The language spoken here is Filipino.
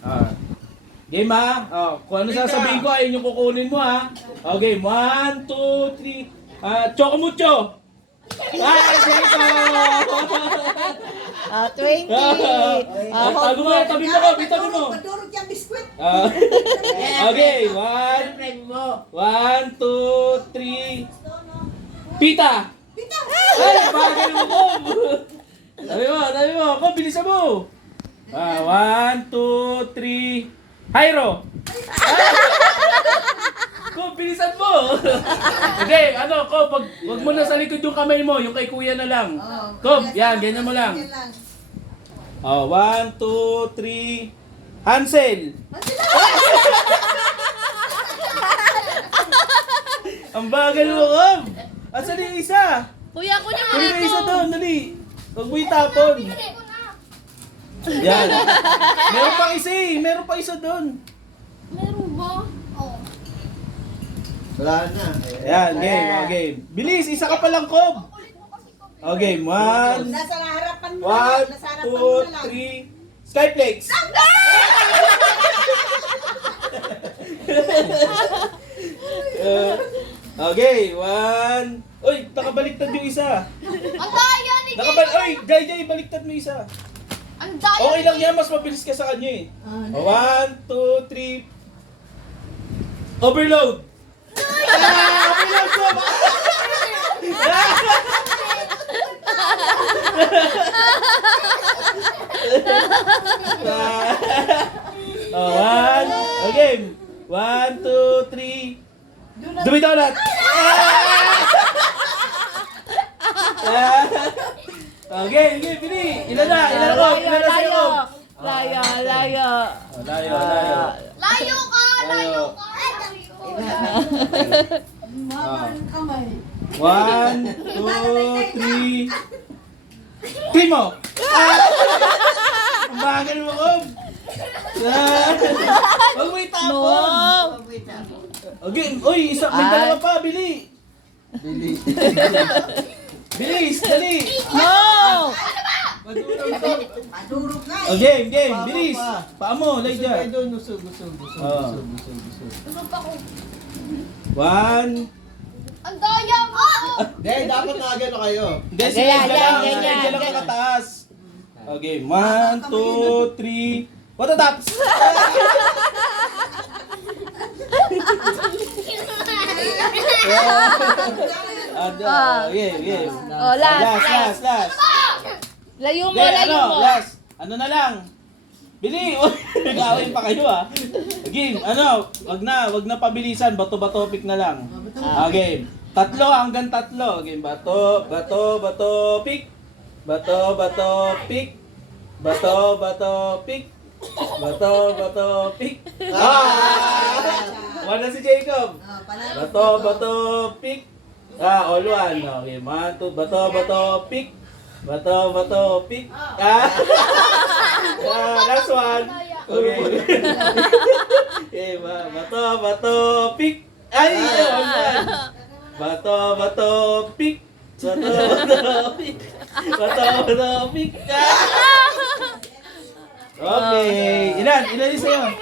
Ah. Game ha? Oh, kung ano sasabihin ko, ayun yung kukunin mo ha. Okay, 1, 2, 3. Chocomucho! Ah, 20. Tago mo, tabi mo ko, bitabi mo. Madurog yung biskwit. Okay, 1, 2, 3. Pita! Pita! Ay, bagay mo ko! Sabi mo, ako, bilisan mo! 1, 2, 3. Jairo! Ko, bilisan mo! Okay, ko, wag mo na sa likod yung kamay mo, yung kay kuya na lang. Ko, yan, ganyan mo lang. 1, 2, 3. Hansel! Ang bagal mo, Kob! Asan yung isa? Kuya, kunin mo Kunin na mo isa ito. doon, dali. Huwag mo itapon. Yan. Meron pang isa eh. Meron pang isa doon. Meron ba? Wala na. Yan, game. Game. Bilis, isa ka pa lang, Kob. Game, 1, Nasa harapan mo lang. Nasa harapan mo 2, lang. 3. Skyflex. Okay, 1. Uy, nakabaliktad yung isa. Ang daya ni Uy, Jay, baliktad mo isa. Ang daya. Okay lang yan, mas mabilis ka sa kanya eh. 1, 2, 3. Overload! Overload ko! One. Okay. 1, 2, 3. Dumi donut! Okay, pili. Ilan na ko? Ilan na sa'yo? Layo. Layo. Layo ka! Layo ka! Mahaba ng kamay. 1, 2, 3. Timo! Ang bagal mo, Kob! Huwag mo itapon! Okay, uy, may dalawa pa, bili! Bilis, dali! No! Madurog nga eh. Game, bilis! Paa mo, lay dyan. Usog. Ano pa ko? 1. Ang daya mo! Hindi, dapat nakagano kayo. Hindi, sige, Ganyan. dyan lang nakataas. Okay, 1, 2, 3. What the tops? Okay. Oh, last. Layo mo, Hindi, layo mo. last. Ano na lang? Bili! Nag-away pa kayo ah. Game, wag na pabilisan, bato-bato pick na lang. Okay. 3 hanggang 3. Game, bato, pick. Bato, pick. Bato, pick. Bato, pick. Wala si Jacob. Bato, pick. All one. Okay, 1, 2, bato, pick. Bato, pick. Last one. Okay. Okay, bato, pick. Ay, all one. Bato, pick. Bato, pick. Bato, pick. Okay. Ilan yung sa'yo?